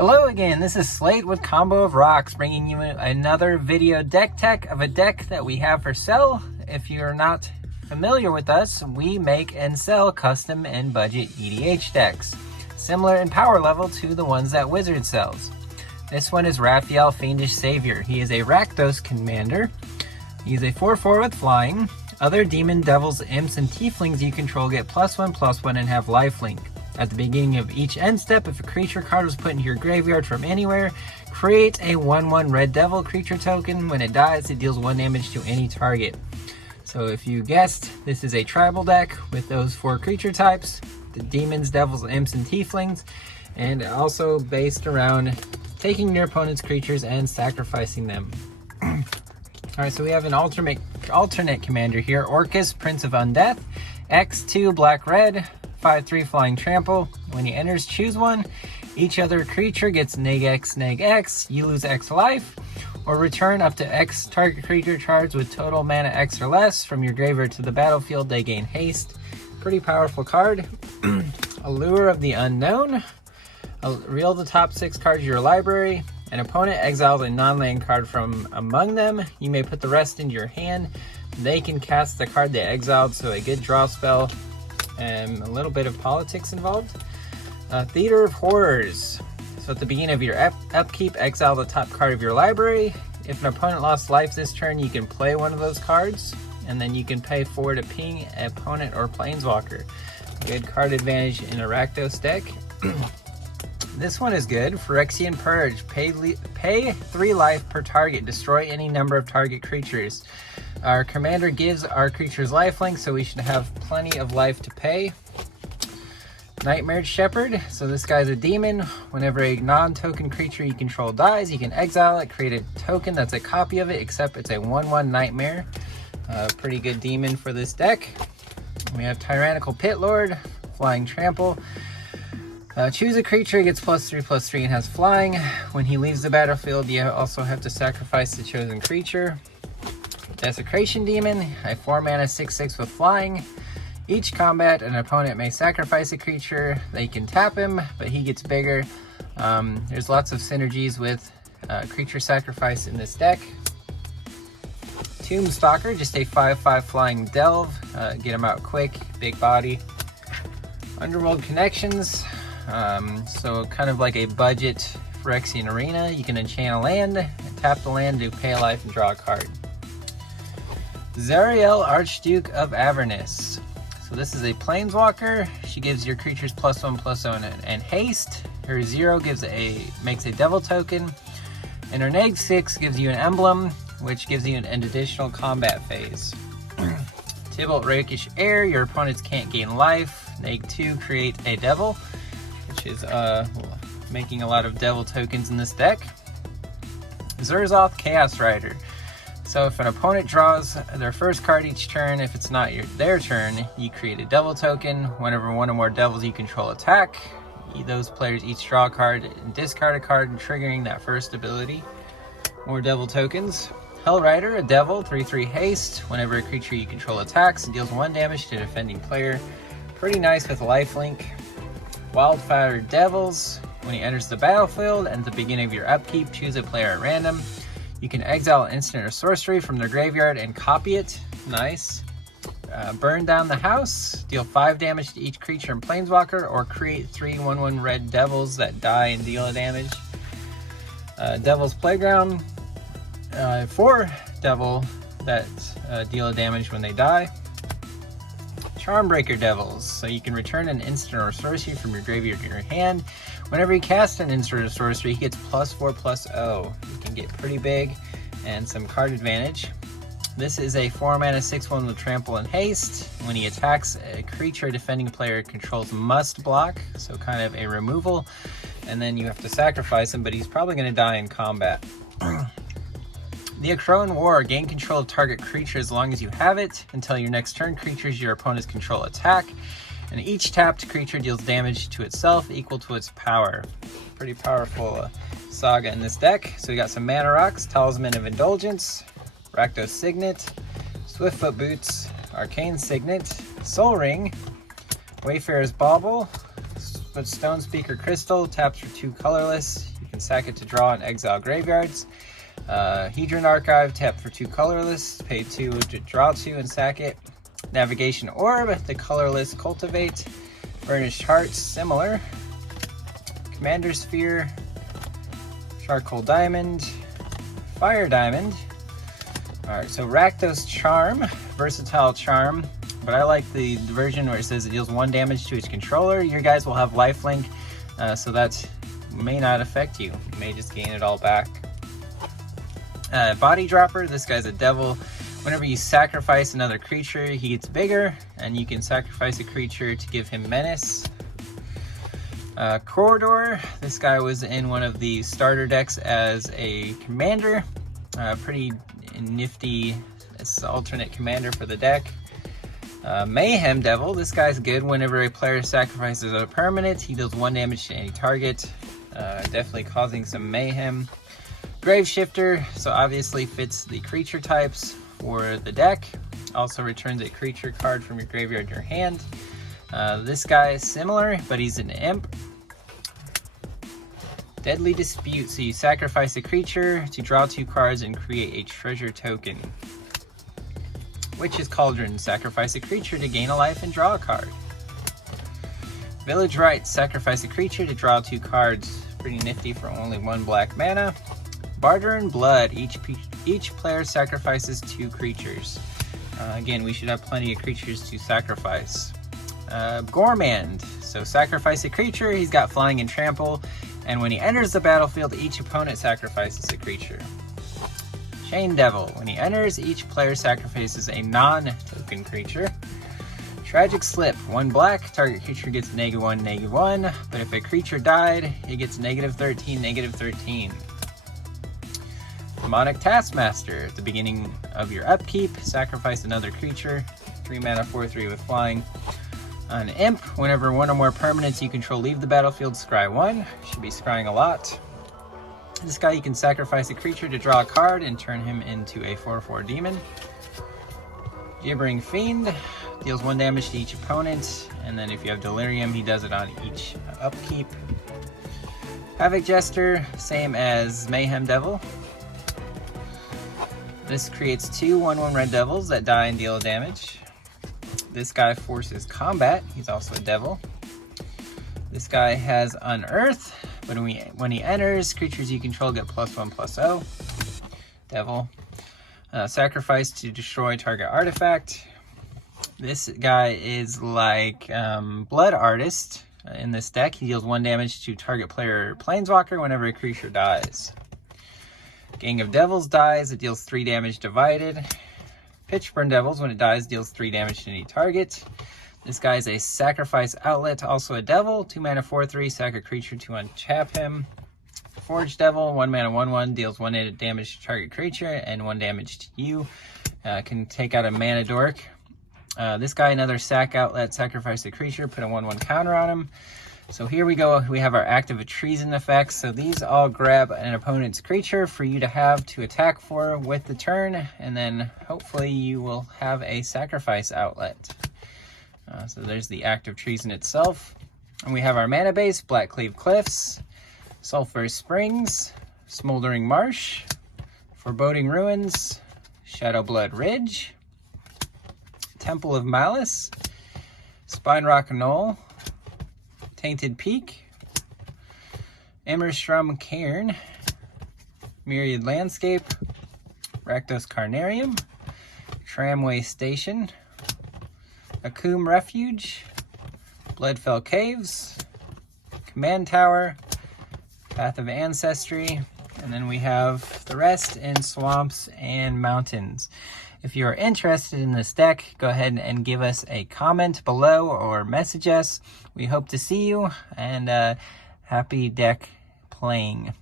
Hello again, this is Slate with Combo of Rocks, bringing you another video deck tech of a deck that we have for sale. If you're not familiar with us, we make and sell custom and budget EDH decks, similar in power level to the ones that Wizard sells. This one is Raphael, Fiendish Savior. He is a Rakdos commander. He's a 4/4 with flying. Other demon, devils, imps, and tieflings you control get +1/+1 and have lifelink. At the beginning of each end step, if a creature card was put into your graveyard from anywhere, create a 1/1 red devil creature token. When it dies, it deals 1 damage to any target. So if you guessed, this is a tribal deck with those 4 creature types, the demons, devils, imps, and tieflings, and also based around taking your opponent's creatures and sacrificing them. Alright, so we have an alternate commander here, Orcus, Prince of Undeath, X2 black-red, 5/3 flying trample. When he enters, choose one. Each other creature gets -X. You lose X life, or return up to X target creature charged with total mana X or less from your graveyard to the battlefield. They gain haste. Pretty powerful card. Allure of the Unknown. Reveal the top 6 cards of your library. An opponent exiles a non-land card from among them. You may put the rest into your hand. They can cast the card they exiled, so a good draw spell. And a little bit of politics involved. Theater of Horrors. So at the beginning of your upkeep, exile the top card of your library. If an opponent lost life this turn, you can play one of those cards, and then you can pay 4 to ping an opponent or planeswalker. Good card advantage in a Rakdos deck. This one is good. Phyrexian Purge. Pay 3 life per target. Destroy any number of target creatures. Our commander gives our creatures lifelink, so we should have plenty of life to pay. Nightmare Shepherd. So this guy's a demon. Whenever a non-token creature you control dies, you can exile it, create a token that's a copy of it, except it's a 1/1 nightmare. Pretty good demon for this deck. We have Tyrannical Pitlord, Flying Trample. Choose a creature, gets +3/+3 and has flying. When he leaves the battlefield, you also have to sacrifice the chosen creature. Desecration Demon, a 4-mana 6/6 with flying. Each combat, an opponent may sacrifice a creature. They can tap him, but he gets bigger. There's lots of synergies with creature sacrifice in this deck. Tombstalker, just a 5/5 flying delve. Get him out quick, big body. Underworld Connections, so kind of like a budget Phyrexian Arena. You can enchant a land, and tap the land to pay a life and draw a card. Zariel, Archduke of Avernus. So this is a planeswalker. She gives your creatures +1/+1 and haste. Her 0 makes a devil token. And her -6 gives you an emblem, which gives you an additional combat phase. Tybalt, Rakish Heir. Your opponents can't gain life. -2 create a devil, which is making a lot of devil tokens in this deck. Zurzoth, Chaos Rider. So if an opponent draws their first card each turn, if it's not their turn, you create a devil token. Whenever one or more devils you control attack, those players each draw a card and discard a card, triggering that first ability. More devil tokens. Hellrider, a devil, 3/3 haste. Whenever a creature you control attacks, it deals 1 damage to a defending player. Pretty nice with lifelink. Wildfire Devils. When he enters the battlefield and at the beginning of your upkeep, choose a player at random. You can exile an instant or sorcery from their graveyard and copy it. Nice. Burn down the house. Deal 5 damage to each creature and planeswalker, or create 3 1/1 red devils that die and deal a damage. Devil's Playground. 4 devil that deal a damage when they die. Charmbreaker Devils. So you can return an instant or sorcery from your graveyard to your hand. Whenever you cast an instant or sorcery, he gets +4/+0. You can get pretty big and some card advantage. This is a 4-mana 6/1 with trample and haste. When he attacks, a creature a defending player controls must block, so kind of a removal. And then you have to sacrifice him, but he's probably going to die in combat. The Akroan War. Gain control of target creature as long as you have it. Until your next turn, creatures your opponents control attack. And each tapped creature deals damage to itself equal to its power. Pretty powerful saga in this deck. So we got some Mana Rocks, Talisman of Indulgence, Rakdos Signet, Swiftfoot Boots, Arcane Signet, Soul Ring, Wayfarer's Bauble, with Stone Speaker Crystal, taps for 2 colorless. You can sack it to draw and exile graveyards. Hedron Archive, tap for 2 colorless, pay 2 to draw 2 and sack it. Navigation Orb, the colorless Cultivate. Burnished Hearts, similar. Commander Sphere, Charcoal Diamond, Fire Diamond. Alright, so Rakdos Charm, versatile charm, but I like the version where it says it deals 1 damage to its controller. Your guys will have lifelink, so that may not affect you. You may just gain it all back. Body Dropper, this guy's a devil. Whenever you sacrifice another creature, he gets bigger, and you can sacrifice a creature to give him menace. Corridor, this guy was in one of the starter decks as a commander. Pretty nifty alternate commander for the deck. Mayhem Devil, this guy's good. Whenever a player sacrifices a permanent, he deals 1 damage to any target. Definitely causing some mayhem. Grave Shifter, so obviously fits the creature types for the deck. Also returns a creature card from your graveyard to your hand. This guy is similar, but he's an imp. Deadly Dispute, so you sacrifice a creature to draw 2 cards and create a treasure token. Witch's Cauldron, sacrifice a creature to gain a life and draw a card. Village Rites, sacrifice a creature to draw 2 cards. Pretty nifty for only 1 black mana. Barter and Blood, each player sacrifices 2 creatures. Again, we should have plenty of creatures to sacrifice. Gormand, so sacrifice a creature, he's got flying and trample, and when he enters the battlefield, each opponent sacrifices a creature. Chain Devil, when he enters, each player sacrifices a non-token creature. Tragic Slip, 1 black, target creature gets -1/-1, but if a creature died, it gets -13/-13. Demonic Taskmaster, at the beginning of your upkeep, sacrifice another creature, 3 mana 4/3 with flying. An Imp, whenever 1 or more permanents you control leave the battlefield, scry 1. Should be scrying a lot. This guy, you can sacrifice a creature to draw a card and turn him into a 4/4 demon. Gibbering Fiend, deals 1 damage to each opponent, and then if you have Delirium, he does it on each upkeep. Havoc Jester, same as Mayhem Devil. This creates 2 1/1 red devils that die and deal damage. This guy forces combat. He's also a devil. This guy has Unearth, but when he enters, creatures you control get +1/+0. Devil. Sacrifice to destroy target artifact. This guy is like Blood Artist in this deck. He deals 1 damage to target player Planeswalker whenever a creature dies. Gang of Devils dies, it deals 3 damage divided. Pitchburn Devils, when it dies, deals 3 damage to any target. This guy is a Sacrifice Outlet, also a devil. 2 mana 4/3, sack a creature to untap him. Forge Devil, 1 mana 1/1, deals 1 damage to target creature and 1 damage to you. Can take out a mana dork. This guy, another sack outlet, sacrifice a creature, put a 1/1 counter on him. So here we go, we have our Act of Treason effects. So these all grab an opponent's creature for you to have to attack for with the turn, and then hopefully you will have a sacrifice outlet. So there's the Act of Treason itself. And we have our mana base, Blackcleave Cliffs, Sulphur Springs, Smoldering Marsh, Foreboding Ruins, Shadowblood Ridge, Temple of Malice, Spine Rock Knoll, Tainted Peak, Emmerstrom Cairn, Myriad Landscape, Rakdos Carnarium, Tramway Station, Akum Refuge, Bloodfell Caves, Command Tower, Path of Ancestry, and then we have the rest in swamps and mountains. If you are interested in this deck, go ahead and give us a comment below or message us. We hope to see you, and happy deck playing.